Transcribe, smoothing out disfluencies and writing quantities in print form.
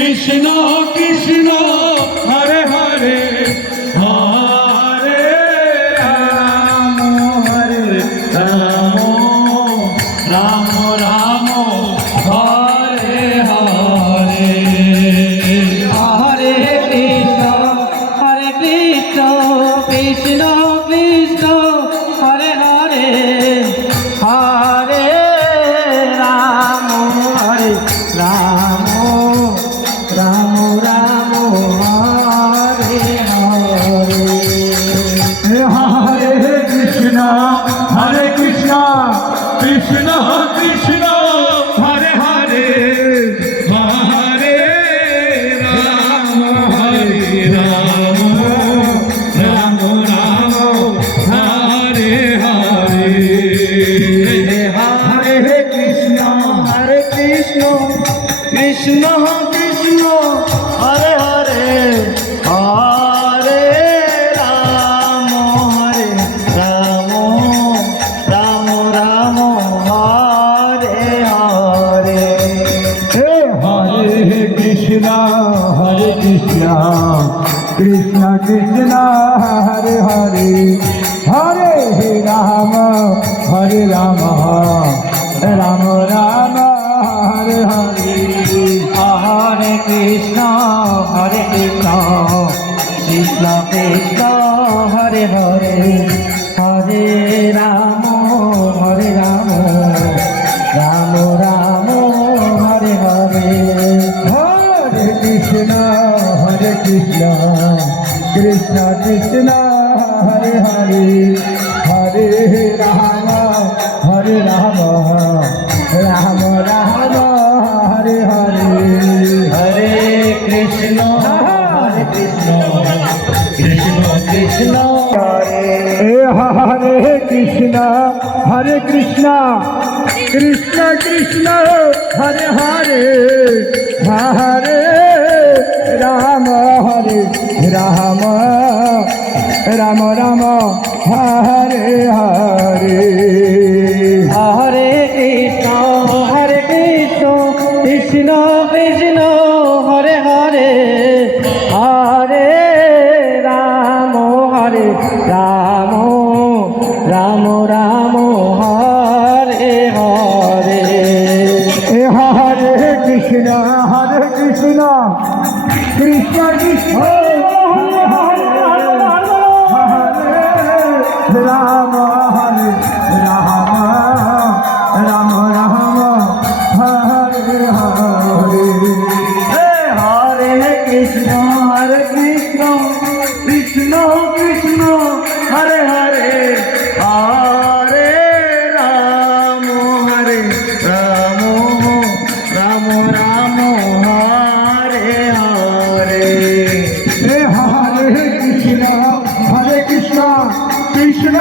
Krishna Krishna Hare Hare Hare Ram Hare Ram Ram Ram Hare Hare Hare Krishna Krishna Krishna Hare Hare Hare Ram Ram Ram Ram Hare Hare Hare Krishna Krishna Krishna Hare Hare Hare Ram Ram Ram Hare Hare Hare Krishna Krishna Krishna Hare Hare Hare Ram Ram Ram Ram Hare Hare Hare Krishna Krishna Krishna Hare Hare Hare Ram Ram Ram Ram Hare Hare Hare Krishna Krishna Krishna Hare Hare Hare Ram Ram Ram Hare Hare Hare Krishna Krishna Krishna Hare Hare Hare Ram Ram Ram Hare Hare Hare Krishna Krishna Krishna Hare Hare Krishna Krishna Krishna Hare Hare Hare Ram Ram Ram Ram Hare Hare Hare Krishna Krishna Krishna Hare Hare Hare Ram Ram Ram Ram Hare Hare Hare Krishna Krishna Krishna Hare Ram Ram Ram Ram Hare Hare Hare Krishna Krishna Krishna Hare Hare Hare Ram Ram Ram Ram Hare Hare Hare Krishna Krishna